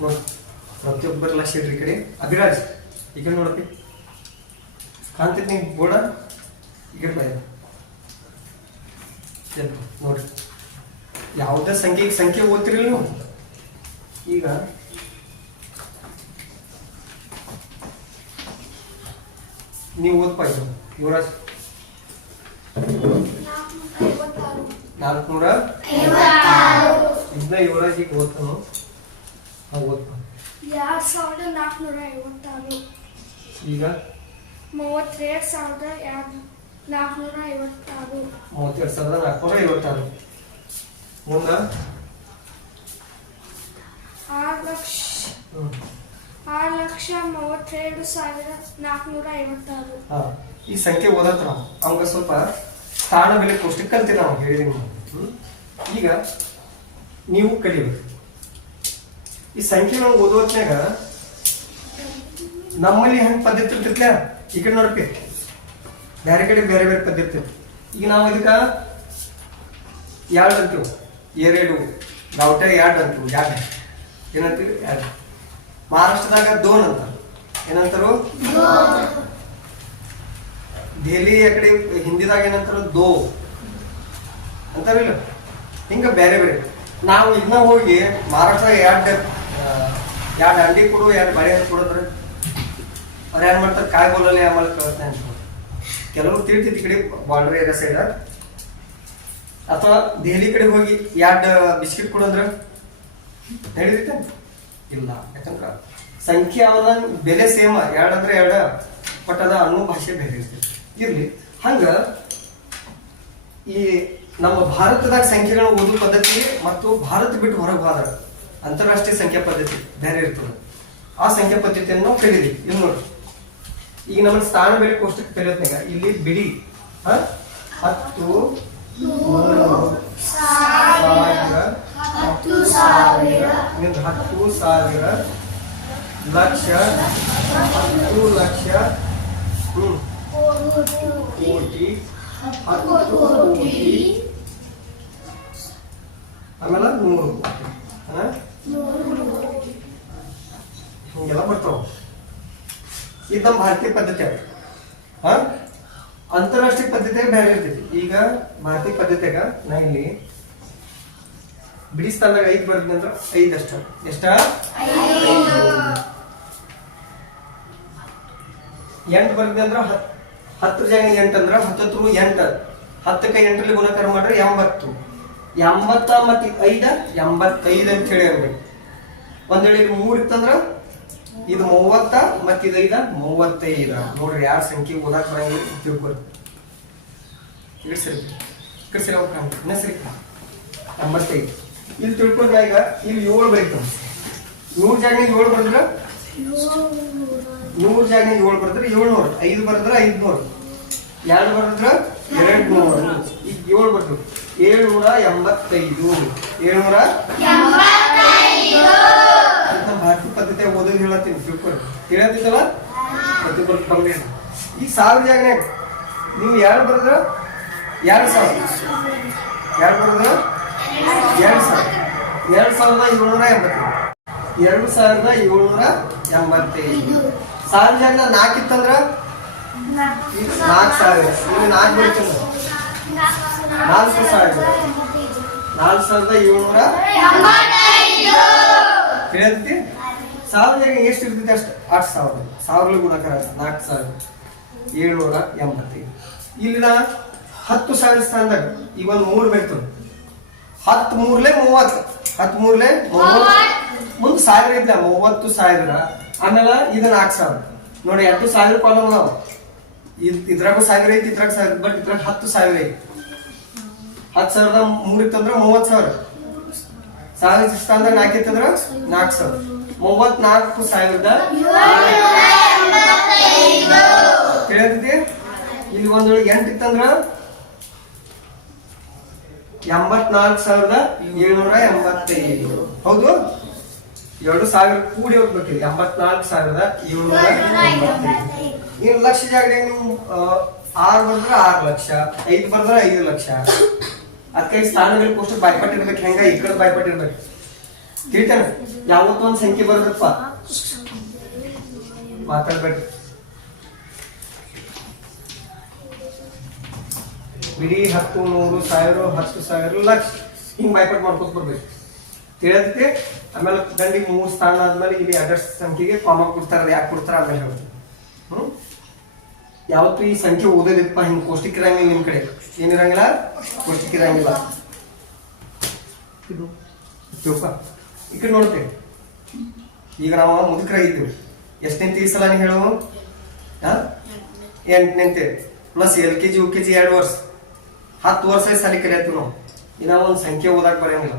ನೋಡಿ ಪ್ರತಿಯೊಬ್ಬರ ಲಕ್ಷ ಇಡ್ರಿ ಈ ಕಡೆ ಅಭಿರಾಜ್ ಈ ಕಡೆ ನೋಡಪ್ಪಿ ಕಾಣ್ತೈತಿ ನೀವು ಬೋರ್ಡ ಈ ಕಡೆ ಬಾಯ್ ನೋಡ್ರಿ ಯಾವುದೇ ಸಂಖ್ಯೆ ಓದ್ತಿರಲಿಲ್ಲ ನೀವು ಈಗ ನೀವು ಓದ್ಪಾ ಇದು ಯುವರಾಜ್ 456 ಇದನ್ನ ಯುವರಾಜ್ ಈಗ ಓದ್ತಾನು ಓದ್ಪ 2456 ಈಗ 32456 ಮುಂದ 6,32,456 ಈ ಸಂಖ್ಯೆ ಓದತ್ರ ಅವಾಗ ಸ್ವಲ್ಪ ಸ್ಥಾನ ಬೆಲೆ ಕೋಷ್ಟಕ ಕಲ್ತಿಲ್ಲ ನಾವು ಹೇಳಿದೀವಿ ಈಗ ನೀವು ಕಲಿಬೇಕು ಈ ಸಂಖ್ಯೆಗಳನ್ನು ಓದೋತ್ನಾಗ ನಮ್ಮಲ್ಲಿ ಹೆಂಗ್ ಪದ್ಧತಿ ಇರ್ತೈತ್ಲ ಈ ಕಡೆ ನೋಡಪ್ಪಿ ಬೇರೆ ಕಡೆ ಬೇರೆ ಬೇರೆ ಪದ್ಧತಿ ಇರ್ತೈತಿ ಈಗ ನಾವು ಇದಕ್ಕ ಎರಡು ಅಂತೀವಿ ಎರಡು ಗಾವಟ ಎರಡು ಅಂತೀವಿ ಎರಡು ಏನಂತೀವಿ ಎರಡು ಮಹಾರಾಷ್ಟ್ರದಾಗ ದೋನ್ ಅಂತ ಏನಂತಾರು ದೆಹಲಿ ಕಡೆ ಹಿಂದಿದಾಗ ಏನಂತಾರ ದೋ ಅಂತಾರಿಲ್ಲ ಹಿಂಗ ಬೇರೆ ಬೇರೆ ನಾವು ಇದನ್ನ ಹೋಗಿ ಮಹಾರಾಷ್ಟ್ರ ಎರಡು ಅಂಡಿ ಕೊಡು ಎರಡು ಬಾಳೆ ಹಣ್ಣು ಕೊಡೋದ್ರೆ ಅವ್ರು ಏನ್ ಮಾಡ್ತಾರೆ ಕಾಯಿ ಬೋಲಲ್ಲಿ ಆಮೇಲೆ ಕಳ್ತಾನೆ ಅಂತ ಕೆಲವರು ತಿಳ್ತೈತಿ ಕಡೆ ಬಾರ್ಡರ್ ಏರಿಯಾ ಸೈಡ್ ಅಥವಾ ದೆಹಲಿ ಕಡೆ ಹೋಗಿ ಎರಡು ಬಿಸ್ಕಿಟ್ ಕೊಡಂದ್ರ ಹೇಳಿದೈತೆ ಇಲ್ಲ ಯಾಕಂದ್ರ ಸಂಖ್ಯೆ ಅವನ ಬೆಲೆ ಸೇಮ ಎರಡು ಅಂದ್ರೆ ಎರಡು ಬಟ್ ಅದ ಅನ್ನೋ ಭಾಷೆ ಬೇರೆ ಇರ್ತೈತಿ ಇರ್ಲಿ ಹಂಗ ಈ ನಮ್ಮ ಭಾರತದಾಗ ಸಂಖ್ಯೆಗಳ ಓದು ಪದ್ಧತಿ ಮತ್ತು ಭಾರತ ಬಿಟ್ಟು ಹೊರಗೆ ಹೋದ ಅಂತಾರಾಷ್ಟ್ರೀಯ ಸಂಖ್ಯಾ ಪದ್ಧತಿ ಬೇರೆ ಇರ್ತದೆ ಆ ಸಂಖ್ಯಾ ಪದ್ಧತಿಯನ್ನು ನಾವು ಕಲಿದೀವಿ ಇಲ್ಲಿ ನೋಡಿ ಈಗ ನಮ್ಮ ಸ್ಥಾನ ಬೆಲೆ ಕೋಷ್ಟಕ ಕಲಿಯೋತ್ನಾಗ ಇಲ್ಲಿ ಬಿಡಿ 10 10,000 ಲಕ್ಷ 10 ಲಕ್ಷ ಕೋಟಿ 10 ಕೋಟಿ ಆಮೇಲೆ 100 ಹಿಂಗೆಲ್ಲ ಬರ್ತಾವ ಇದು ನಮ್ಮ ಭಾರತೀಯ ಪದ್ಧತಿ ಅಂತಾರಾಷ್ಟ್ರೀಯ ಪದ್ಧತಿಯಾಗ ಬೇರೆ ಇರ್ತೈತಿ ಈಗ ಭಾರತೀಯ ಪದ್ಧತಿಯಾಗ ನಾ ಇಲ್ಲಿ ಬಿಡಿ ಸ್ಥಾನದಾಗ 5 ಬರ್ತೀನಿ ಅಂದ್ರೆ 5 ಅಷ್ಟ ಎಷ್ಟ 8 ಬರ್ತೀನಿ ಅಂದ್ರೆ 10 ಜಾಗ 8 ಅಂದ್ರೆ 10 8 10ಕ್ಕೆ 8ರಲ್ಲಿ ಗುಣಾಕಾರ ಮಾಡ್ರೆ 80 80 ಮತ್ತೆ 5 85 ಅಂತ ಹೇಳಿ ಅನ್ಬೇಕು ಒಂದ್ ವೇಳೆ 3 ಇತ್ತಂದ್ರ ಇದು 30 ಮತ್ತೆ ಇದು 5 35 ನೋಡ್ರಿ ಯಾರ ಸಂಖ್ಯೆ ಓದಾಕ್ ಬರಂಗಿಲ್ಲ ತಿಳ್ಕೊರಿ ಸರಿ ಸರಿ 85 ಇಲ್ಲಿ ತಿಳ್ಕೊಂಡ ಈಗ ಇಲ್ಲಿ 7 ಬರೀತಾವ 100 ಜಾಗ 7 ಬರೆದ್ರ 100 ಜಾಗ 7 ಬರೆದ್ರೆ 700 5 ಬರೆದ್ರೆ 500 2 ಬರೆದ್ರೆ 200 ಈಗ 7 ಬರ್ತದೆ 785 ಅಂತ ಭಾರತೀಯ ಪದ್ಧತಿ ಓದೋದು ಹೇಳತ್ತೀನಿ ತಿಳ್ಕೊರಿ ಹೇಳತ್ತಿದ್ದಲ್ಲ ಪ್ರತಿಯೊಬ್ಬರು ಕಮ್ಮಿ ಈ 1000 ಜಾಗನ್ಯಾಗ ನೀವು 2 ಬರೆದ್ರ 2000 2 ಬರೆದ್ರ 2785 1000 ಜಾಗ 4 ಇತ್ತಂದ್ರ 4000 ಇಲ್ಲಿ 4 ಬರ್ತಂದ್ರ 4785 ಹೇಳ್ತಿ 1000 ಜಾಗ ಎಷ್ಟು ಇರ್ತೈತಿ ಅಷ್ಟು 8000 1000 ಗುಣಾಕಾರ 4785 ಇಲ್ಲಿ 10,000 ಸ್ಥಾನದಾಗ ಈಗ ಒಂದು 3 ಬರ್ತದೆ 10 3ಲೆ 30 10 3ಲೆ 30 ಮುಂದೆ 1000 ಇದ್ದ 30,000 ಆಮೇಲೆ ಇದು 4,000 ನೋಡಿ 2,000 ಕಾಲಮ್ ನಾವು ಇದ್ರಾಗೂ 1000 ಐತಿ ಇದ್ರಾಗ 1000 ಬಟ್ ಇದ್ರಾಗ 10,000 ಐತಿ 10,000 3 ಇತ್ತಂದ್ರ 30,000 1000 ಸ್ಥಾನದಾಗ 4 ಇತ್ತಂದ್ರ 4,000 34,785 ಕೇಳ್ತಿದ್ದಿ ಇಲ್ಲಿ ಒಂದ್ 8 ಇತ್ತಂದ್ರ 84,785 ಹೌದು 2,000 ಕೂಡಿ ಹೋಗ್ಬೇಕು 84,785 ಇನ್ನು ಲಕ್ಷ ಜಾಗ ನೀವು 6 ಬರೆದ್ರೆ 6 ಲಕ್ಷ 5 ಬರೆದ್ರೆ 5 ಲಕ್ಷ ಅದಕ್ಕೆ ಸ್ಥಾನದಲ್ಲಿ ಕೋಷ್ಟ ಬಾಯ್ಪಟ್ಟಿರ್ಬೇಕು ಹೆಂಗ ಈ ಕಡೆ ಬಾಯ್ಪಟ್ಟಿರ್ಬೇಕು ತಿಳಿತಾನ ಯಾವತ್ತೂ ಒಂದು ಸಂಖ್ಯೆ ಬರೋದಪ್ಪ ಮಾತಾಡ್ಬೇಡ್ರಿ. ಇಡೀ 10, 100, 1000, 10,000, ಲಕ್ಷ ಹಿಂಗ್ ಬಾಯ್ಪಾಟ್ ಮಾಡ್ಕೊತ ಬರ್ಬೇಕು ತಿಳಿದೈತಿ. ಆಮೇಲೆ ದಂಡಿಗೆ 3 ಸ್ಥಾನ ಆದ್ಮೇಲೆ ಇಲ್ಲಿ ಅಡ್ರೆಸ್ ಸಂಖ್ಯೆಗೆ ಕಾಮ ಕೊಡ್ತಾರ. ಯಾಕೆ ಕೊಡ್ತಾರ ಆಮೇಲೆ ಹೇಳ್ತಾರೆ. ಯಾವತ್ತು ಈ ಸಂಖ್ಯೆ ಓದೋದಿಪ್ಪ ಹಿಂಗ್ ಪೌಷ್ಟಿಕ ಇರಂಗಿಲ್ಲ. ನಿಮ್ ಕಡೆ ಏನಿರಂಗಿಲ್ಲ, ಪೌಷ್ಟಿಕ ಇರಂಗಿಲ್ಲ. ಇದು ಈ ಕಡೆ ನೋಡ್ತೇವೆ. ಈಗ ನಾವು ಮುದುಕರಾಗಿದ್ದೀವಿ. ಎಷ್ಟನೇ ಸಲ ನೀ ಹೇಳು? 8ನೇ ಪ್ಲಸ್ LKG UKG 2 ವರ್ಷ 10 ವರ್ಷ ಸಾಲಿ ಕಲಿಯತ್ತೀವಿ ನಾವು. ಇನ್ನ ಒಂದು ಸಂಖ್ಯೆ ಓದಾಕ್ ಬರಂಗಿಲ್ಲ.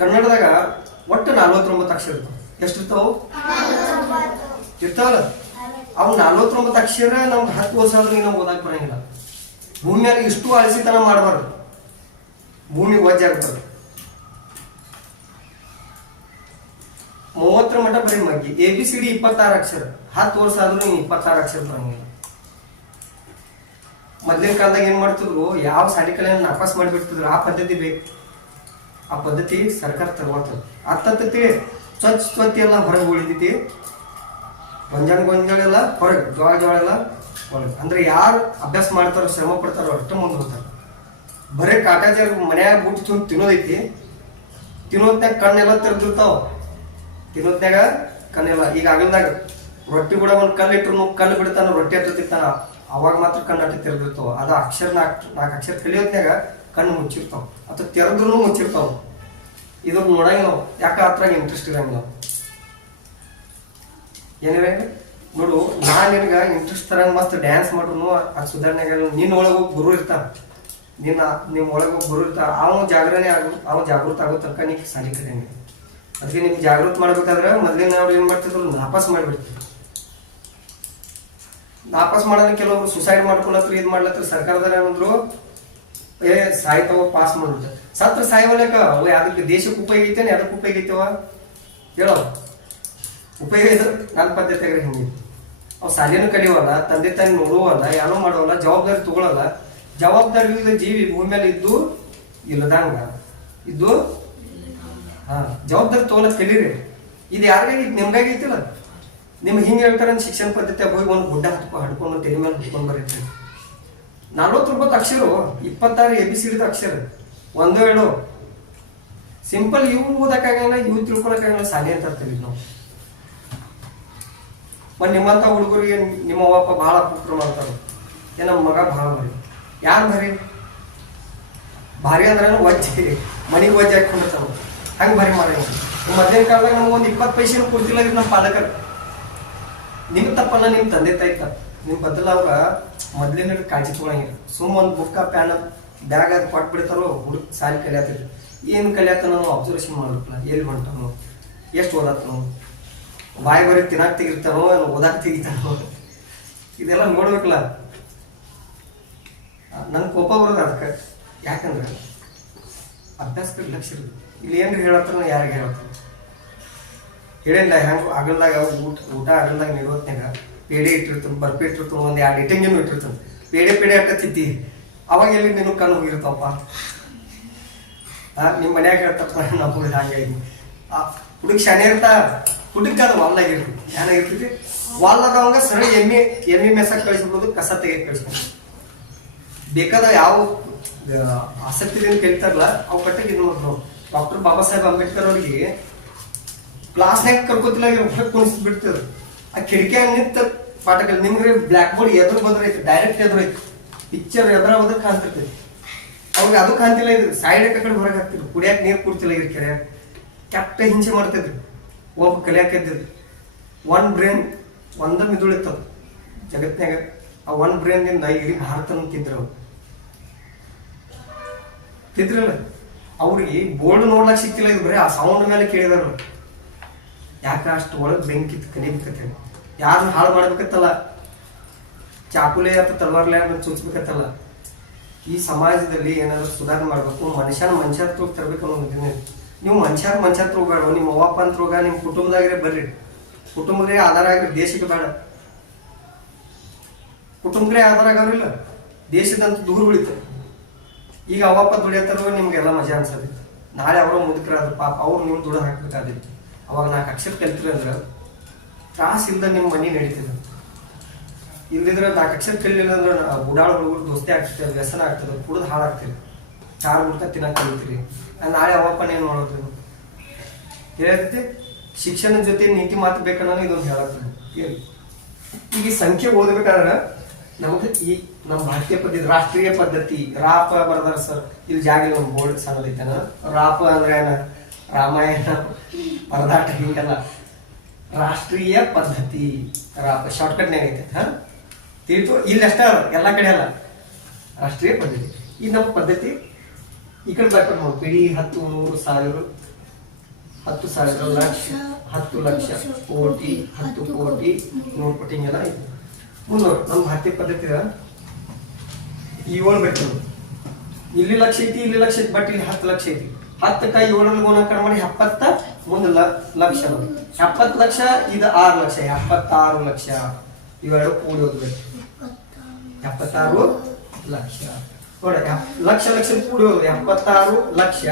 ಕನ್ನಡದಾಗ ಒಟ್ಟು 49 ಅಕ್ಷರ ಇರ್ತಾವ. ಎಷ್ಟಿರ್ತಾವ? ಇರ್ತಾವಲ್ಲ. ಅವು 49 ಅಕ್ಷರ ನಮ್ಗೆ 10 ವರ್ಷ ಆದ್ರೆ ನಾವು ಓದಾಕ್ ಬರಂಗಿಲ್ಲ. ಭೂಮಿಯಲ್ಲಿ ಇಷ್ಟು ಅಳಸಿತನ ಮಾಡಬಾರ್ದು. ಭೂಮಿ ವಜ್ಜೆ ಆಗ್ತದೆ. 30 ಮಟ್ಟ ಬರೀ ಮಗ್ಗಿ. ABCD 26 ಅಕ್ಷರ. 10 ವರ್ಷ ಆದ್ರೂ 26 ಅಕ್ಷರ ಬರಂಗಿಲ್ಲ. ಮೊದ್ಲಿನ ಕಾಲದಾಗ ಏನ್ ಮಾಡ್ತಿದ್ರು, ಯಾವ ಸಾಲಿ ಕಲೆ ನಾಪಾಸ್ ಮಾಡಿಬಿಡ್ತಿದ್ರು. ಆ ಪದ್ಧತಿ ಬೇಕು. ಆ ಪದ್ಧತಿ ಸರ್ಕಾರ ತಗೋತದ. ಅತ್ತತಿ ಸ್ವಚ್ಛ ಎಲ್ಲ ಹೊರಗೆ ಉಳಿದೈತಿ. ಗೊಂಜಾಳ ಎಲ್ಲ ಹೊರಗೆ, ಜೋಳ ಎಲ್ಲ ಹೊರಗೆ. ಅಂದ್ರೆ ಯಾರು ಅಭ್ಯಾಸ ಮಾಡ್ತಾರೋ, ಶ್ರಮ ಪಡ್ತಾರೋ ಅಷ್ಟು ಮುಂದೆ ಹೋಗ್ತಾರೆ. ಬರೀ ಕಾಟಾಚಾರ ಮನ್ಯಾಗ ಬುಟ್ಟು ತಿನ್ನೋದೈತಿ. ತಿನ್ನೋದ್ನಾಗ ಕಣ್ಣೆಲ್ಲ ತೆರೆದಿರ್ತಾವ. ತಿನ್ನೋದ್ನಾಗ ಕಣ್ಣೆಲ್ಲ. ಈಗ ಆಗಲ್ದಾಗ ರೊಟ್ಟಿ ಕೂಡ ಒಂದು ಕಲ್ಲು ಇಟ್ರು ಕಲ್ಲು ಬಿಡ್ತಾನ, ರೊಟ್ಟಿ ಹತ್ತಿರ್ತಾನ. ಅವಾಗ ಮಾತ್ರ ಕಣ್ಣು ಅಟ್ಟಿ ತೆರೆದಿರ್ತಾವ. ಅದು ಅಕ್ಷರ 4 ಅಕ್ಷರ ಕಲಿಯೋದ್ನಾಗ ಕಣ್ಣು ಮುಚ್ಚಿರ್ತಾವ ಅಥವಾ ತೆರೆದ್ರೂ ಮುಚ್ಚಿರ್ತಾವ. ಇದು ನೋಡಂಗಿಲ್ಲ ನಾವು. ಯಾಕೆ ಅದ್ರಾಗ ಇಂಟ್ರೆಸ್ಟ್ ಇರಂಗಿಲ್ಲ. ಏನಿರಂಗಿಲ್ಲ ನೋಡು. ನಾ ನಿನಗ ಇಂಟ್ರೆಸ್ಟ್ ತರಂಗ ಮಸ್ತ್ ಡ್ಯಾನ್ಸ್ ಮಾಡ್ರು ಅದು ಸುಧಾರಣೆ. ನಿನ್ನ ಒಳಗೋಗಿ ಗುರು ಇರ್ತಾನ. ನಿಮ್ಮ ಒಳಗೋಗಿ ಗುರು ಇರ್ತಾರ. ಅವ ಜಾಗೃತ ಆಗೋ ತನಕ ನೀ ಸಾಲಿ ಕಲಿಯಂಗಿಲ್ಲ. ಅದಕ್ಕೆ ನಿಮ್ಗೆ ಜಾಗೃತ ಮಾಡ್ಬೇಕಾದ್ರೆ ಮೊದಲಿನ ಅವ್ರು ಏನ್ ಮಾಡ್ತಿದ್ರು, ನಾಪಾಸ್ ಮಾಡಿಬಿಡ್ತಿದ್ರು. ನಾಪಾಸ್ ಮಾಡೋದಕ್ಕೆ ಕೆಲವರು ಸುಸೈಡ್ ಮಾಡ್ಕೊಳತ್ರು, ಇದು ಮಾಡ್ಲತ್ರು. ಸರ್ಕಾರದಾಗ ಏನಂದ್ರು, ಸಾಯ್ತವ ಪಾಸ್ ಮಾಡ್ಬಿಡ್ತ. ಸತ್ರ ಸಾಯವಲಕ ಅವು ಯಾವ್ದಕ್ಕೆ ದೇಶಕ್ಕೆ ಉಪಯೋಗ ಐತೇನೆ, ಅದಕ್ಕೆ ಉಪಯೋಗ ಐತವ ಹೇಳೋ. ಉಪಯೋಗ ಇದ್ರೆ ನನ್ನ ಪದ್ಧತಿಯಾಗ ಹಿಂಗೆ ಅವ್ ಸಾಲಿನೂ ಕಲಿಯವಲ್ಲ, ತಂದೆ ತಾಯಿ ನೋಡುವಲ್ಲ, ಏನೋ ಮಾಡುವಲ್ಲ, ಜವಾಬ್ದಾರಿ ತಗೊಳಲ್ಲ. ಜವಾಬ್ದಾರಿ ಇಲ್ಲದ ಜೀವಿ ಭೂಮಿ ಮೇಲೆ ಇದ್ದು ಇಲ್ಲದಂಗ ಇದ್ದು ಜವಾಬ್ದಾರಿ ತಗೊಳಕ್ ಕಲೀರಿ. ಇದು ಯಾರಿಗಾಗಿತ್ತು? ನಿಮ್ಗಾಗೈತಿಲ್ಲ. ನಿಮ್ಗೆ ಹಿಂಗೆ ಹೇಳ್ತಾರೆ ಶಿಕ್ಷಣ ಪದ್ಧತಿಯಾಗ ಹೋಗಿ ಒಂದು ಗುಡ್ಡ ಹಡ್ಕೊಂಡು ತೆರೆ ಮೇಲೆ ಹುಡ್ಕೊಂಡು ಬರೀತೀವಿ. 49 ಅಕ್ಷರ, 26 ABCD ಅಕ್ಷರ, 1 2 ಸಿಂಪಲ್. ಇವು ಓದಕ್ಕಾಗಲ್ಲ, ಇವು ತಿಳ್ಕೊಳಕ್ಕಾಗಲ್ಲ. ಸಾಲಿ ಅಂತ ಇರ್ತೀವಿ ನಾವು. ನಿಮ್ಮಂತ ಹುಡುಗರಿಗೆ ನಿಮ್ಮ ಅವ್ವಪ್ಪ ಬಹಳ ಪುತ್ರ ಮಾಡ್ತಾರ. ನಮ್ಮ ಮಗ ಬಹಳ ಭಾರಿ. ಯಾರು ಭಾರಿ? ಭಾರಿ ಅಂದ್ರೆ ವಜ್ಜೆ, ಮನೆಗೆ ವಜ್ಜೆ ಹಾಕೊಂಡಿರ್ತಾವ. ಹಂಗೆ ಭಾರಿ ಮಾಡಂಗ. ಮೊದಲಿನ ಕಾಲದಾಗ ನಮ್ಗೆ ಒಂದು 20 ಪೈಸೆನೂ ಕೊಡ್ತಿಲ್ಲ ನಮ್ಮ ಪಾಲಕರು. ನಿಮ್ ತಪ್ಪಲ್ಲ, ನಿಮ್ ತಂದೆ ತಾಯಿ ತಪ್ಪ. ನಿಮ್ ಬದಲಾವಾಗ ಮೊದ್ಲಿನ ಕಾಳಜಿ ತೊಗೊಳಂಗಿಲ್ಲ. ಸುಮ್ಮ ಒಂದು ಬುಕ್ಕ ಪ್ಯಾನ್ ಬ್ಯಾಗ್ ಅದು ಕೊಟ್ಟು ಬಿಡ್ತಾರೋ ಹುಡುಗ ಸಾಲಿ ಕಲಿಯತ್ತಿದ್ರು. ಏನು ಕಲಿಯತ್ತ ನಾವು ಅಬ್ಸರ್ವೇಷನ್ ಮಾಡ್ಬೇಕಲ್ಲ. ಎಲ್ಲಿ ಹೊಂಟಾನೋ, ಎಷ್ಟು ಓದಾತನೋ, ಬಾಯಿ ಬರೀ ತಿನ್ನಾಕ್ ತೆಗಿರ್ತಾನೋ, ಓದಾಕ್ ತೆಗಿತಾನೋ, ಇದೆಲ್ಲ ನೋಡ್ಬೇಕಲ್ಲ. ನನ್ ಕೋಪ ಬರೋದು ಅದಕ್ಕೆ. ಯಾಕಂದ್ರೆ ಅಭ್ಯಾಸಕ್ಕೆ ಲಕ್ಷ್ಯ ಇರೋದು. ಇಲ್ಲಿ ಏನ್ರಿ ಹೇಳತ್ತಾನ, ಯಾರಿಗೆ ಹೇಳತ್ತಾನ ಹೇಳಿಲ್ಲ. ಹೆಂಗ ಆಗಲ್ದಾಗ ಊಟ ಆಗಲ್ದಾಗ ನೀಡೋತ್ನಾಗ ಪೇಡೆ ಇಟ್ಟಿರ್ತಾನ, ಬರ್ಪಿ ಇಟ್ಟಿರ್ತಾನ, ಒಂದ್ 2 ಇಟ್ಟಂಗಿನೂ ಇಟ್ಟಿರ್ತಾನ. ಪೇಡೆ ಅಟ್ಟ ತಿತ್ತಿ ಅವಾಗ ಎಲ್ಲಿ ನಿನಗೆ ಕಣ್ಣು ಹೋಗಿರ್ತಾವಪ್ಪ. ನಿಮ್ಮ ಮನ್ಯಾಗ ಹೇಳ್ತಪ್ಪ, ನಮ್ಮ ಹಂಗಾಗಿ ಹುಡುಗ ಶಾನೆ ಇರ್ತಾ. ಹುಡುಗ ಅದು ವಾಲ್ದಾಗಿರ್ತಿ. ಏನಾಗಿರ್ತೈತಿ? ವಾಲ್ದವಂಗ ಸರಿ ಎಮ್ಮಿ ಮೆಸಕ್ ಕಳಿಸ್ಬೋದು, ಕಸ ತೆಗೆದು ಕಳಿಸ್ಬೋದು. ಬೇಕಾದ ಯಾವ ಆಸಕ್ತಿಯಿಂದ ಕೇಳ್ತಾರಲ್ಲ ಅವು ಕಟ್ಟಿಗೆ ಇದು ಮಾಡ್ರು. ಡಾಕ್ಟರ್ ಬಾಬಾ ಸಾಹೇಬ್ ಅಂಬೇಡ್ಕರ್ ಅವ್ರಿಗೆ ಕ್ಲಾಸ್ನಾಗ ಕರ್ಕೋತಿಲ್ಲ, ಕುಣಿಸ್ ಬಿಡ್ತಿದ್ರು. ಆ ಕಿಟಕಿಯಾಗ ನಿಂತ ಪಾಠಗಳು. ನಿಮ್ಗೆ ಬ್ಲ್ಯಾಕ್ ಬೋರ್ಡ್ ಎದುರು ಬಂದ್ರೈತಿ, ಡೈರೆಕ್ಟ್ ಎದುರೈತಿ. ಪಿಕ್ಚರ್ ಎದುರ ಹೋದ್ರೆ ಕಾಣ್ತಿರ್ತೈತಿ. ಅವ್ರಿಗೆ ಅದು ಕಾಣ್ತಿಲ್ಲ. ಇದ್ರು ಸೈಡ್ ಕಡೆ ಹೊರಗೆ ಹಾಕ್ತಿದ್ರು. ಕುಡಿಯಾಕ ನೀರು ಕೊಡ್ತಿಲ್ಲ. ಇದ್ರ ಕೆರೆ ಕೆಟ್ಟ ಹಿಂಸೆ ಮಾಡ್ತಿದ್ರು. ಒಬ್ಬ ಕಲಿಯಾಕ ಇದ್ದಿದ್ರು. 1 ಬ್ರೇನ್ ಒಂದ ಮಿದುಳಿತ್ತದ ಜಗತ್ನಾಗ. ಆ 1 ಬ್ರೇನ್ ದಿಂದ ಇಡೀ ಭಾರತನ ತಿಂದ್ರು. ತಿದ್ರಲ್ಲ. ಅವ್ರಿಗೆ ಬೋರ್ಡ್ ನೋಡ್ಲಾಕ್ ಸಿಕ್ತಿಲ್ಲ. ಇದು ಬರೀ ಆ ಸೌಂಡ್ ಮೇಲೆ ಕೇಳಿದಾರ. ಯಾಕ ಅಷ್ಟು ಒಳಗೆ ಬೆಂಕಿ ಕಲಿಬೇಕತ್ತೇಳಿ. ಯಾರನ್ನ ಹಾಳು ಮಾಡ್ಬೇಕತ್ತಲ್ಲ, ಚಾಕುಲೆ ಅಥವಾ ತಲವಾರ್ಲೆ ಚುಚ್ಬೇಕತ್ತಲ್ಲ. ಈ ಸಮಾಜದಲ್ಲಿ ಏನಾದ್ರು ಸುಧಾರಣೆ ಮಾಡ್ಬೇಕು. ಮನುಷ್ಯತ್ವ ತರಬೇಕು ಅನ್ನೋದು. ನೀವು ಮನುಷ್ಯತ್ವ ಹೋಗ್ಬೇಡ. ನಿಮ್ಮ ಅವ್ವಪ್ಪ ಅಂತ ಹೋಗ, ನಿಮ್ಮ ಕುಟುಂಬದಾಗ್ರೆ ಬರ್ರಿ. ಕುಟುಂಬಕ್ಕೆ ಆಧಾರ ಆಗ್ರಿ, ದೇಶಕ್ಕೆ ಬೇಡ. ಕುಟುಂಬಕ್ಕೆ ಆಧಾರ ಆಗವ್ರಿಲ್ಲ, ದೇಶದಂತ ದೂರ ಉಳಿತ. ಈಗ ಅವ್ವಪ್ಪ ದುಡಿಯತ್ತಾರ, ನಿಮ್ಗೆಲ್ಲ ಮಜಾ ಅನ್ಸತ್ತೆ. ನಾಳೆ ಅವರ ಮುದುಕರಾದ್ರು ಪಾಪ ಅವ್ರು ನೀವು ದುಡ್ಡು ಹಾಕ್ಬೇಕಾದಿತ್ತು. ಅವಾಗ 4 ಅಕ್ಷರ ಕಲ್ತಿರಿ ಅಂದ್ರೆ ತ್ರಾಸ ಇಲ್ದ ನಿಮ್ಮ ಮನೆ ನಡೀತದೆ. ಇಲ್ಲಿದ್ರೆ 4 ಅಕ್ಷರ ಕಲಿಲಿಲ್ಲ ಅಂದ್ರೆ ಉಡಾಳ ಹುಡುಗರು ದೋಸ್ತಿ ಆಗ್ತದೆ, ವ್ಯಸನ ಆಗ್ತದೆ, ಕುಡಿದು ಹಾಳಾಗ್ತದೆ, ಚಾರ್ ಮುಡ್ಕ ತಿನ್ನಕ್ ಕಲಿತೀರಿ. ನಾಳೆ ಅವಪ್ಪನ ಏನು ಮಾಡೋದು ಹೇಳತ್ತೆ. ಶಿಕ್ಷಣದ ಜೊತೆ ನೀತಿ ಮಾತು ಬೇಕನ್ನೋ ಇದೊಂದು ಹೇಳತ್ತದ. ಈಗ ಈ ಸಂಖ್ಯೆ ಓದ್ಬೇಕಾದ್ರೆ ನಮಗೆ ಈ ನಮ್ಮ ಭಾರತೀಯ ಪದ್ಧತಿ ರಾಷ್ಟ್ರೀಯ ಪದ್ಧತಿ ರಾಪ ಬರ್ದಾರ ಸರ್. ಇಲ್ಲಿ ಜಾಗ ನಮ್ಮ ಬೋರ್ಡ್ ಸಣ್ಣದೈತನ. ರಾಪ ಅಂದ್ರೆ ಏನ ರಾಮಾಯಣ ಪರದಾಟ ಹಿಂಗಲ್ಲ, ರಾಷ್ಟ್ರೀಯ ಪದ್ಧತಿ ರಾಪ ಶಾರ್ಟ್ಕಟ್ನಾಗ ಐತೆ. ತಿಳಿತು ಇಲ್ಲಿ ಅಷ್ಟ ಎಲ್ಲ ಕಡೆ ಅಲ್ಲ, ರಾಷ್ಟ್ರೀಯ ಪದ್ಧತಿ. ಈ ನಮ್ಮ ಪದ್ಧತಿ ಈ ಕಡೆ ಬರ್ಕೊಂಡು ನೋಡಿ. ಪಿಡಿ 10, 100, 1000, 10,000, ಲಕ್ಷ, 10 ಲಕ್ಷ, ಕೋಟಿ, 10 ಕೋಟಿ, 100 ಕೋಟಿ ಹಿಂಗೆಲ್ಲ ಐತೆ. ಮುಂದೋರು ನಮ್ಮ ಭಾರತೀಯ ಪದ್ಧತಿ 7 ಬರ್ತದೆ. ಇಲ್ಲಿ ಲಕ್ಷ ಐತಿ, ಇಲ್ಲಿ ಲಕ್ಷ ಐತಿ, ಬಟ್ ಇಲ್ಲಿ 10 ಲಕ್ಷ ಐತಿ. 10ಕ್ಕ 7 ಗುಣಾಕಾರ ಮಾಡಿ 70 ಮುಂದೆ ಲಕ್ಷ. 70 ಲಕ್ಷ ಇದು 6 ಲಕ್ಷ, 76 ಲಕ್ಷ. ಇವೆರಡು ಕೂಡಿ ಹೋಗ್ಬೇಕು. 76 ಲಕ್ಷ ನೋಡಿ. ಲಕ್ಷ ಲಕ್ಷ ಕೂಡಿ ಹೋಗ್ಬೇಕು. 76 ಲಕ್ಷ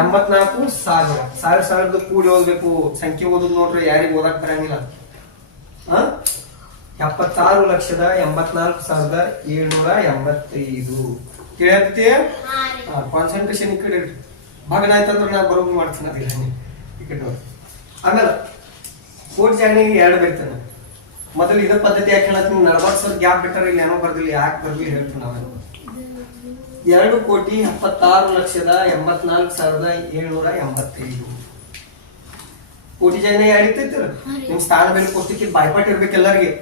84,000. 1000 ಕೂಡಿ ಹೋಗ್ಬೇಕು. ಸಂಖ್ಯೆ ಓದೋದು ನೋಡ್ರಿ, ಯಾರಿಗೂ ಓದಕ್ ಬರಂಗಿಲ್ಲ. 76,84,785 ಕೇಳತ್ತೆ. ಕಾನ್ಸಂಟ್ರೇಷನ್ ಈ ಕಡೆ ಭಾಗನ ಆಯ್ತಂದ್ರೆ ನಾ ಬರೋದು ಮಾಡ್ತೀನಿ ಅದಿಲ್ಲ ಈ ಕಡೆ ನೋಡಿ. ಆಮೇಲೆ ಕೋಟಿ ಜಾಗನಿಗೆ 2 ಬರೀತಾನೆ. ಮೊದಲು ಇದ ಪದ್ಧತಿ ಯಾಕೆ ಹೇಳತ್ತೀನಿ, 40 ಸಾವಿರ ಗ್ಯಾಪ್ ಬಿಟ್ಟಾರ, ಇಲ್ಲಿ ಏನೋ ಬರ್ದಿಲ್ಲ, ಯಾಕೆ ಬರ್ದಿಲ್ಲ ಹೇಳ್ತೀನಿ ನಾವು. 2,76,84,785 ಕೋಟಿ ಜಾಗನ ಯಾಡಿತೈತಿ. ನಿಮ್ ಸ್ಥಾನ ಬೆಲೆ ಪುಸ್ತಕ ಬಾಯ್ಪಾಟ್ ಇರ್ಬೇಕು ಎಲ್ಲರಿಗೆ.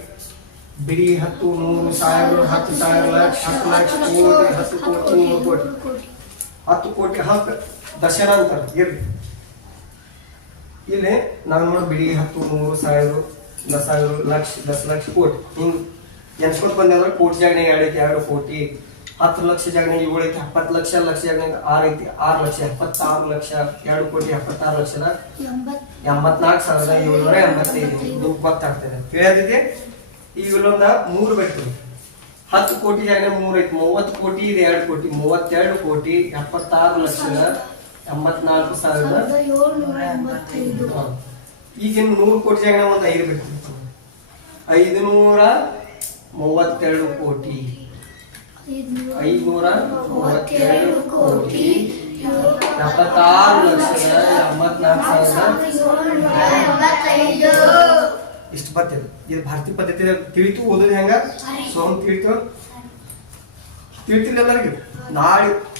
ಬಿಡಿ 10, 100, 1000, 10,000, ಲಕ್ಷ, 10 ಲಕ್ಷ, ಕೋಟಿ, 10 ಕೋಟಿ, 100 ಕೋಟಿ, 10 ಕೋಟಿ ಹಕ್ಕ ದಶನ ಅಂತಾರೆ. ಇರ್ಲಿ ಇಲ್ಲಿ ನಾವು ನೋಡಿ ಬಿಡಿ 10, 100, 1000, 10,000, ಲಕ್ಷ, 10 ಲಕ್ಷ, ಕೋಟಿ ಹಿಂಗ್ ಎನ್ಸ್ಕೊತ್ ಬಂದ್ರೆ ಕೋಟಿ ಜಾಗನಾಗ 2 ಐತಿ, 2 ಕೋಟಿ. 10 ಲಕ್ಷ ಜಾಗನಾಗ 7 ಐತಿ, 70 ಲಕ್ಷ ಜಾಗನಾಗ 6 ಐತಿ, 6 ಲಕ್ಷ, 76 ಲಕ್ಷ, 2 ಕೋಟಿ 76 ಲಕ್ಷದ 84,785. ಇದು ಗೊತ್ತಾಗ್ತದೆ ಹೇಳಿದೆ. ಈಗ ಇಲ್ಲೊಂದ 3 ಬರ್ತದೆ. 10 ಕೋಟಿ ಜಾಗನಾಗ 3 ಐತಿ, 30 ಕೋಟಿ ಇದು 2 ಕೋಟಿ, 32 ಕೋಟಿ 76 ಲಕ್ಷದ 84,785. ಈಗ 100 ಕೋಟಿ ಜಾಗನಾಗ ಒಂದು 5 ಬರ್ತದೆ. 532 ಕೋಟಿ, 532 ಕೋಟಿ 76 ಲಕ್ಷದ 84,785. ಇಷ್ಟು ಬರ್ತದೆ. ಇದು ಭಾರತೀಯ ಪದ್ಧತಿ ತಿಳಿತು. ಓದೋದು ಹೆಂಗ ಸೋಮ್ ತಿಳಿತು ತಿಳಿತಿಲ್ಲ ಎಲ್ಲರಿಗೆ.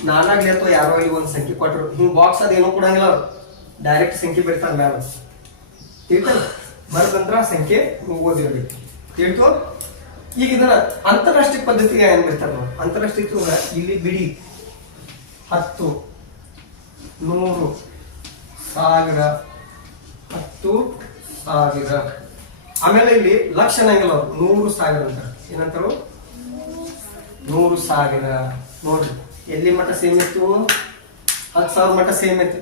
ನಾನಾಗ್ಲಿ ಅಥವಾ ಯಾರೋ ಇಲ್ಲಿ ಒಂದು ಸಂಖ್ಯೆ ಕೊಟ್ಟರು ಹಿಂಗ್ ಬಾಕ್ಸ್ ಅದೇನೋ ಕೊಡಂಗಿಲ್ಲ, ಅವ್ರು ಡೈರೆಕ್ಟ್ ಸಂಖ್ಯೆ ಬರ್ತಾರೆ ಮ್ಯಾಲ. ತಿಳಿತಲ್ಲ ಬರದಂದ್ರ ಸಂಖ್ಯೆ ಓದಿರಬೇಕು. ತಿಳಿತು. ಈಗ ಇದನ್ನ ಅಂತಾರಾಷ್ಟ್ರೀಯ ಪದ್ಧತಿಗೆ ಏನ್ ಬರ್ತಾರೆ ನಾವು. ಅಂತಾರಾಷ್ಟ್ರೀಯ ಇಲ್ಲಿ ಬಿಡಿ 10, 100, 1000, 10,000. ಆಮೇಲೆ ಇಲ್ಲಿ ಲಕ್ಷ ಅನ್ನಂಗಿಲ್ಲ ಅವ್ರು, 100,000 ಅಂತಾರೆ. ಏನಂತಾರು 100,000. ನೋಡ್ರಿ ಎಲ್ಲಿ ಮಟ್ಟ ಸೇಮ್ ಇತ್ತು, 10,000 ಮಟ್ಟ ಸೇಮ್ ಐತಿ.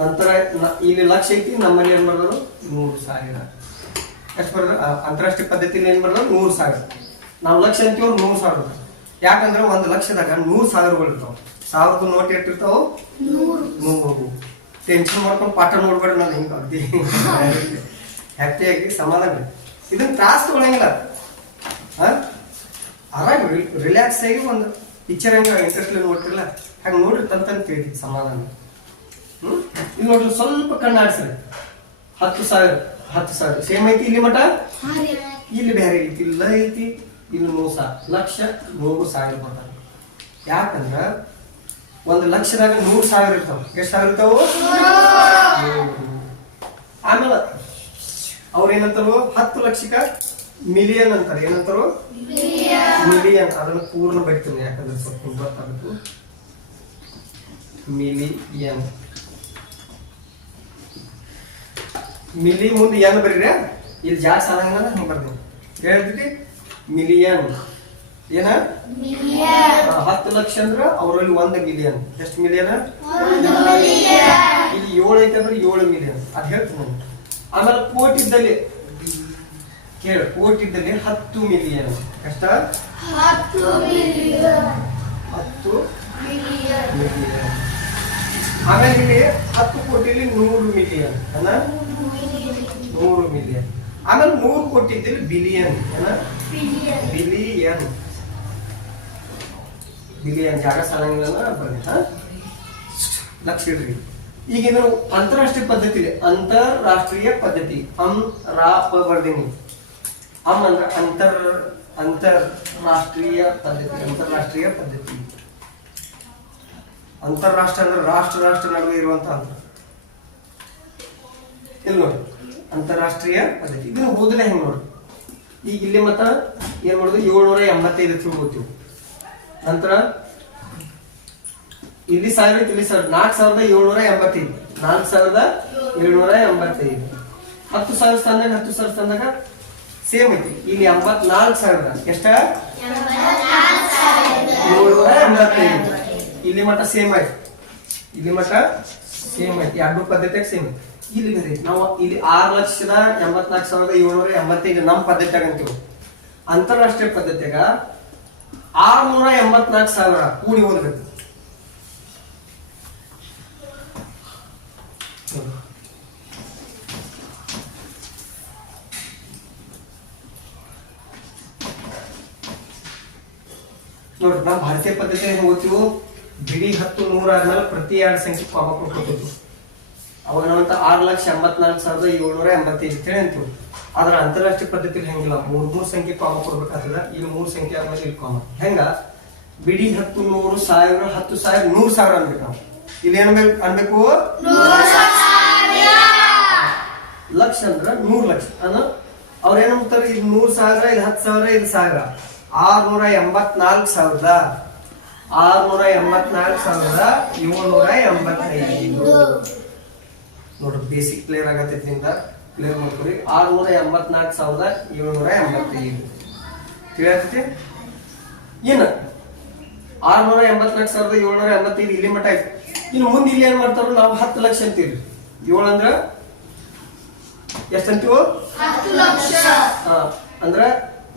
ನಂತರ ಇಲ್ಲಿ ಲಕ್ಷ ಐತಿ, ನಮ್ಮಲ್ಲಿ ಏನ್ ಬರೋದು 100,000. ಎಷ್ಟು ಬರೋದು ಅಂತಾರಾಷ್ಟ್ರೀಯ ಪದ್ಧತಿಯಲ್ಲಿ ಏನ್ ಬರೋದು 100,000. ನಾವು ಲಕ್ಷ ಅಂತೀವಿ, ಅವ್ರು 100,000. ಯಾಕಂದ್ರೆ 1 ಲಕ್ಷದಾಗ 100,000ಗಳು ಇರ್ತಾವ. 1000 ನೋಟ್ ಎಷ್ಟಿರ್ತಾವ 100. ಟೆನ್ಷನ್ ಮಾಡ್ಕೊಂಡು ಪಾಠ ನೋಡ್ಬೇಡ್ರಿ. ನಾನು ಹಿಂಗ ಅಗ್ದಿ ಹ್ಯಾಪಿಯಾಗಿ ಸಮಾಧಾನ. ಇದನ್ನ ತ್ರಾಸ ತಗೊಳಂಗಿಲ್ಲ. ಆರಾಮ್ ರಿಲ್ಯಾಕ್ಸ್ ಆಗಿ ಒಂದು ಪಿಕ್ಚರ್ ಹಂಗ ಇಂಟ್ರೆಸ್ಟ್ ನೋಡ್ತಿರಲ್ಲ ಹಂಗ ನೋಡ್ರಿ ತಂತ ಕೇಳಿ ಸಮಾಧಾನ. ಇಲ್ಲಿ ನೋಡ್ರಿ ಸ್ವಲ್ಪ ಕಣ್ಣು ಆಡ್ಸ್ರಿ. 10,000 ಸೇಮ್ ಐತಿ. ಇಲ್ಲಿ ಮಟ ಇಲ್ಲಿ ಬೇರೆ ಐತಿ, ಇಲ್ಲ ಐತಿ, ಇಲ್ಲಿ 100,000 ಲಕ್ಷ 100,000 ಬರ್ತಾರೆ. ಯಾಕಂದ್ರ 1 ಲಕ್ಷದಾಗ 100,000 ಇರ್ತಾವ. ಎಷ್ಟು ಸಾವಿರ ಇರ್ತಾವ? ಆಮೇಲೆ ಅವ್ರ ಏನಂತಾರು 10 ಲಕ್ಷಕ್ಕ ಮಿಲಿಯನ್ ಅಂತಾರೆ. ಏನಂತಾರು ಮಿಲಿಯನ್. ಅದನ್ನ ಪೂರ್ಣ ಬೈತೀನಿ ಯಾಕಂದ್ರೆ ಸ್ವಲ್ಪ ಗೊತ್ತಾಗಬೇಕು. ಮಿಲಿಯನ್. ಮಿಲಿ ಮುಂದೆ ಏನು ಬರೀರಿ, ಇಲ್ಲಿ ಜಾಸ್ತಿ ಆಗಂಗಿಲ್ಲ ಹಂಗೆ ಬರ್ತೀನಿ. ಹೇಳ್ತೀವಿ ಮಿಲಿಯನ್. ಏನ 10 ಲಕ್ಷ ಅಂದ್ರ ಅವರಲ್ಲಿ 1 ಮಿಲಿಯನ್. ಎಷ್ಟು ಮಿಲಿಯನ್? ಇಲ್ಲಿ 7 ಐತೆ ಅಂದ್ರೆ 7 ಮಿಲಿಯನ್. ಅದ್ ಹೇಳ್ತೀನಿ ನಾನು. ಆಮೇಲೆ ಕೋಟಿ ಇದ್ದಲ್ಲಿ ಕೇಳ, ಕೋಟಿ ಇದ್ದಲ್ಲಿ 10 ಮಿಲಿಯನ್. ಎಷ್ಟ? 10 ಆಮೇಲೆ ಇಲ್ಲಿ 10 ಕೋಟಿಲಿ 100 ಮಿಲಿಯನ್ ಅನ್ನ 100 ಮಿಲಿಯನ್. ಆಮೇಲೆ 100 ಕೋಟಿ ಇದ್ದಲ್ಲಿ ಬಿಲಿಯನ್ ಅನ್ನ ಬಿಲಿಯನ್ ಬಿಲಿಯನ್ ಜಾಗ ಸಾಲಂಗಿಲ್ಲ ಬನ್ನಿ. ಲಕ್ಷ ಇಡ್ರಿ. ಈಗ ಇದು ಅಂತಾರಾಷ್ಟ್ರೀಯ ಪದ್ಧತಿ ಇದೆ. ಅಂತಾರಾಷ್ಟ್ರೀಯ ಪದ್ಧತಿ ಬರ್ದೀನಿ. ಅಂದ್ರೆ ಅಂತಾರಾಷ್ಟ್ರೀಯ ಪದ್ಧತಿ. ಅಂತಾರಾಷ್ಟ್ರೀಯ ಪದ್ಧತಿ ಅಂತಾರಾಷ್ಟ್ರ ಅಂದ್ರೆ ರಾಷ್ಟ್ರ ನಡುವೆ ಇರುವಂತಹ ಅಂತರ. ಇಲ್ಲಿ ನೋಡಿ ಅಂತಾರಾಷ್ಟ್ರೀಯ ಪದ್ಧತಿ. ಇದನ್ನ ಓದಲೇ ಹೆಂಗ್ ನೋಡಿ. ಈಗ ಇಲ್ಲಿ ಮತ್ತ ಏನ್ ಮಾಡುದು 785 ತಿಳ್ಕೊತೀವಿ. ನಂತರ ಇಲ್ಲಿ 1000 ಇಲ್ಲಿ 4785 4785 10,000 ಸ್ಥಾನದಾಗ ಸೇಮ್ ಐತಿ. ಇಲ್ಲಿ 84,000 ಎಷ್ಟ 785. ಇಲ್ಲಿ ಮಟ್ಟ ಸೇಮ್ ಆಯ್ತು. ಇಲ್ಲಿ ಮಟ್ಟ ಸೇಮ್ ಐತಿ. ಎರಡು ಪದ್ಧತಿಯಾಗ ಸೇಮ್ ಐತಿ. ಇಲ್ಲಿ ಬೇರೆ ನಾವು ಇಲ್ಲಿ 6,84,785 ನಮ್ಮ ಪದ್ಧತಿಯಾಗ ಅಂತೀವಿ. ಅಂತಾರಾಷ್ಟ್ರೀಯ ಪದ್ಧತಿಯಾಗ 684,000 ಕೂಡಿ ಓದಬೇಕು. ನೋಡ್ರಿ ನಾವು ಭಾರತೀಯ ಪದ್ಧತಿ ಹೆಂಗ್ ಓದ್ತೀವಿ. ಬಿಡಿ 10 100 ಆದ್ಮೇಲೆ ಪ್ರತಿ 2 ಸಂಖ್ಯೆ ಕಾಮ ಕೊಡ್ಕೊತೀವಿ. ಅವಾಗ ನಾವಂತ 6,84,785 ಅಂತೇಳಿ ಅಂತೀವಿ. ಆದ್ರೆ ಅಂತಾರಾಷ್ಟ್ರೀಯ ಪದ್ಧತಿಲಿ ಹೆಂಗಿಲ್ಲ. 3 ಸಂಖ್ಯೆ ಕಾಮ ಕೊಡ್ಬೇಕಾಗ್ತದ. ಇಲ್ಲಿ 3 ಸಂಖ್ಯೆ ಆದ್ಮೇಲೆ ಇಲ್ಲಿ ಕಾಮ ಹೆಂಗ ಬಿಡಿ 10 100 1000 10,000 100,000 ಅನ್ಬೇಕು. ನಾವು ಇಲ್ಲಿ ಏನ್ ಅನ್ಬೇಕು ಲಕ್ಷ ಅಂದ್ರ 100 ಲಕ್ಷ ಅನ್ನ ಅವ್ರ ಏನ್ ಅಂತಾರೆ. ಇದು 100,000 ಇದು 10,000 ಇದು 1000 684,785 ನೋಡ್ರಿ. ಬೇಸಿಕ್ ಕ್ಲಿಯರ್ ಆಗತ್ತೈತ್ರಿಂದ ಕ್ಲಿಯರ್ ಮಾಡ್ಕೊರಿ. 684,785 ತಿಳಿಯತೈತಿ. ಏನು 684,785 ಇಲ್ಲಿ ಮಟ್ಟ ಆಯ್ತು. ಇನ್ನು ಮುಂದೆ ಇಲ್ಲಿ ಏನ್ ಮಾಡ್ತಾರ ನಾವು 10 ಲಕ್ಷ ಅಂತೀವಿ. 7 ಅಂದ್ರ ಎಷ್ಟ ಅಂತೀವಿ 10 ಲಕ್ಷ. ಅಂದ್ರ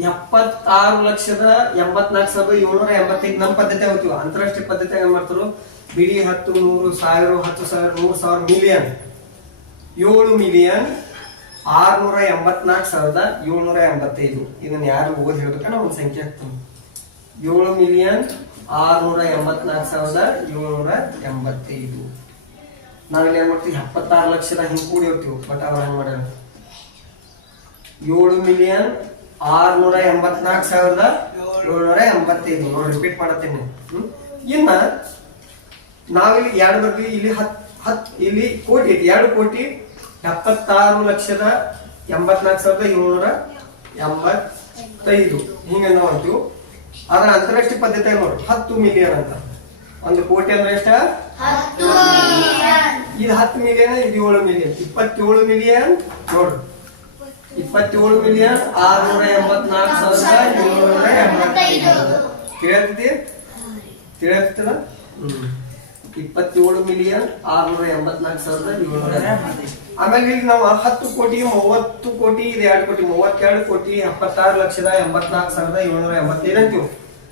76,84,785 ನಮ್ಮ ಪದ್ಧತಿ ಹೋಗ್ತೀವಿ. ಅಂತಾರಾಷ್ಟ್ರೀಯ ಪದ್ಧತಿ ಏನ್ ಮಾಡ್ತಾರ ಬಿಡಿ 10 100 1000 10,000 100,000 ಮಿಲಿಯನ್ 7,684,785. ಇದನ್ನ ಯಾರು ಓದಿ ಹೇಳ್ಬೇಕ ನಾವು ಒಂದು ಸಂಖ್ಯೆ ಹಾಕ್ತೀವಿ. 7,684,785. ನಾವಿಲ್ಲಿ ಏನ್ ಮಾಡ್ತೀವಿ 76 ಲಕ್ಷದ ಹಿಂಗ್ ಕೂಡಿ ಹೋಗ್ತೀವಿ. ಬಟ್ ಅವ್ರು ಹಂಗ್ ಮಾಡ್ಯಾರ 7,684,785 ನೋಡಿ. ರಿಪೀಟ್ ಮಾಡತ್ತೀನಿ. ಇನ್ನ ನಾವಿಲ್ಲಿ 2 ಬರ್ತೀವಿ. ಇಲ್ಲಿ 10 ಇಲ್ಲಿ ಕೋಟಿ ಐತಿ. 2,76,84,785 ಹಿಂಗ ನಾವು ಅಂತೀವಿ. ಆದ್ರೆ ಅಂತಾರಾಷ್ಟ್ರೀಯ ಪದ್ಧತಿ ನೋಡಿ 10 ಮಿಲಿಯನ್ ಅಂತ. 1 ಕೋಟಿ ಅಂದ್ರೆ ಎಷ್ಟ ಇದು 10 ಮಿಲಿಯನ್ ಇದು 7 ಮಿಲಿಯನ್ 27 ಮಿಲಿಯನ್ ನೋಡ್ರಿ. 27,684,785 ತಿಳಿಯತೈತಿ. 27,684,785. ಆಮೇಲೆ ಇಲ್ಲಿ ನಾವು 10 ಕೋಟಿ 30 ಕೋಟಿ ಇದು 2 ಕೋಟಿ 32 ಕೋಟಿ 76,84,785 ಅಂತೀವಿ.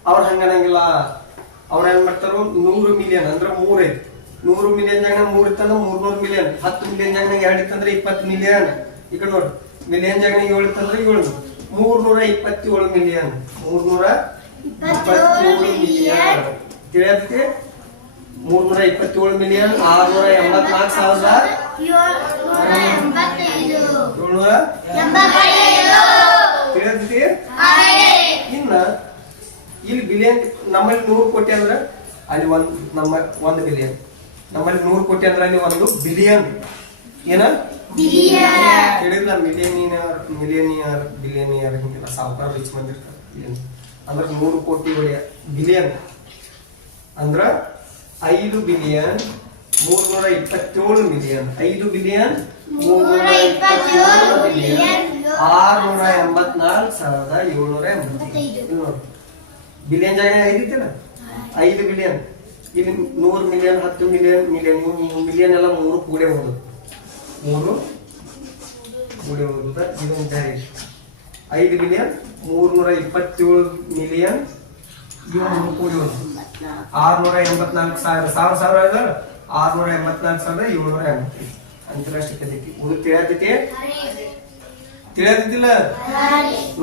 ಅವ್ರ ಹಂಗನಂಗಿಲ್ಲ. ಅವ್ರ ಏನ್ ಮಾಡ್ತಾರೋ 100 ಮಿಲಿಯನ್ ಅಂದ್ರೆ 3 ಐತಿ. 100 ಮಿಲಿಯನ್ ಜಾಗ 3 ಇತ್ತಂದ್ರೆ 300 ಮಿಲಿಯನ್. 10 ಮಿಲಿಯನ್ ಜಾಗ 2 ಇತ್ತಂದ್ರೆ 20 ಮಿಲಿಯನ್. ಈ ಕಡೆ ನೋಡ್ರಿ ಮಿಲಿಯನ್ ಜಾಗ 7 ಇತ್ತಂದ್ರೆ 7 327 ಮಿಲಿಯನ್ 327 ಮಿಲಿಯನ್ ತಿಳಿಯತ್ತೆ. 327 ಮಿಲಿಯನ್ 684,785 ಇನ್ನ ಇಲ್ಲಿ ಬಿಲಿಯನ್. ನಮ್ಮಲ್ಲಿ 100 ಕೋಟಿ ಅಂದ್ರೆ ಅಲ್ಲಿ ನಮ್ಮ 1 ಬಿಲಿಯನ್. ನಮ್ಮಲ್ಲಿ 100 ಕೋಟಿ ಅಂದ್ರೆ ಅಲ್ಲಿ 1 ಬಿಲಿಯನ್. ಏನ ಹೇಳಿಲ್ಲ ಮಿಲಿಯನಿಯರ್ ಬಿಲಿಯನಿಯರ್ ಹಿಂಗೆಲ್ಲ ಸಾವುಕಾರ ರಿಚ್ ಬಂದಿರ್ತಾರೆ. ಅಂದ್ರೆ 100 ಕೋಟಿ ಒಡೆಯ ಬಿಲಿಯನ್ ಅಂದ್ರ 5 ಬಿಲಿಯನ್ 327 ಮಿಲಿಯನ್ 5 ಬಿಲಿಯನ್ 327 ಮಿಲಿಯನ್ 684,785 ನೋಡಿ. ಬಿಲಿಯನ್ ಜಾಗ 5 ಇತ್ತಲ್ಲ 5 ಬಿಲಿಯನ್. ಇಲ್ಲಿ 100 ಮಿಲಿಯನ್ 10 ಮಿಲಿಯನ್ ಮಿಲಿಯನ್ ಎಲ್ಲ 3 ಕೂಡೆ ಹೋಗುದು. 3 ಕೂಡೆ ಹೋಗುದ. ಇದೊಂದು ಜಾರಿ 5 ಬಿಲಿಯನ್ 327 ಮಿಲಿಯನ್ ಇವು ಕೂಡಿ 684,000 ಸಾವಿರ 684,785 ಅಂತಾರಾಷ್ಟ್ರೀಯ ಪದ್ಧತಿ ಉಳಿದು ತಿಳಿಯತಿಲ್ಲ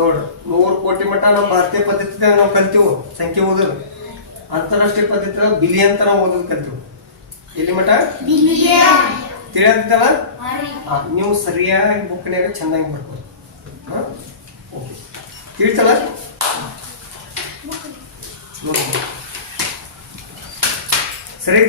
ನೋಡ್ರಿ 100 ಕೋಟಿ ಮಟ್ಟ ನಮ್ಮ ಭಾರತೀಯ ಪದ್ಧತಿದಾಗ ನಾವು ಕಲ್ತೀವಿ ಸಂಖ್ಯೆ ಓದೋದು. ಅಂತಾರಾಷ್ಟ್ರೀಯ ಪದ್ಧತಿ ಬಿಲಿಯನ್ ತರ ಓದೋದು ಕಲ್ತೀವಿ. ಎಲ್ಲಿ ಮಟ್ಟ ತಿಳಿಯತಿದ್ದಲ್ಲ. ನೀವು ಸರಿಯಾಗಿ ಬುಕ್ನ್ಯಾಗ ಚೆನ್ನಾಗಿ ಬರ್ಬೋದು. ಓಕೆ ತಿಳಿತಲ್ಲ ಸರಿ.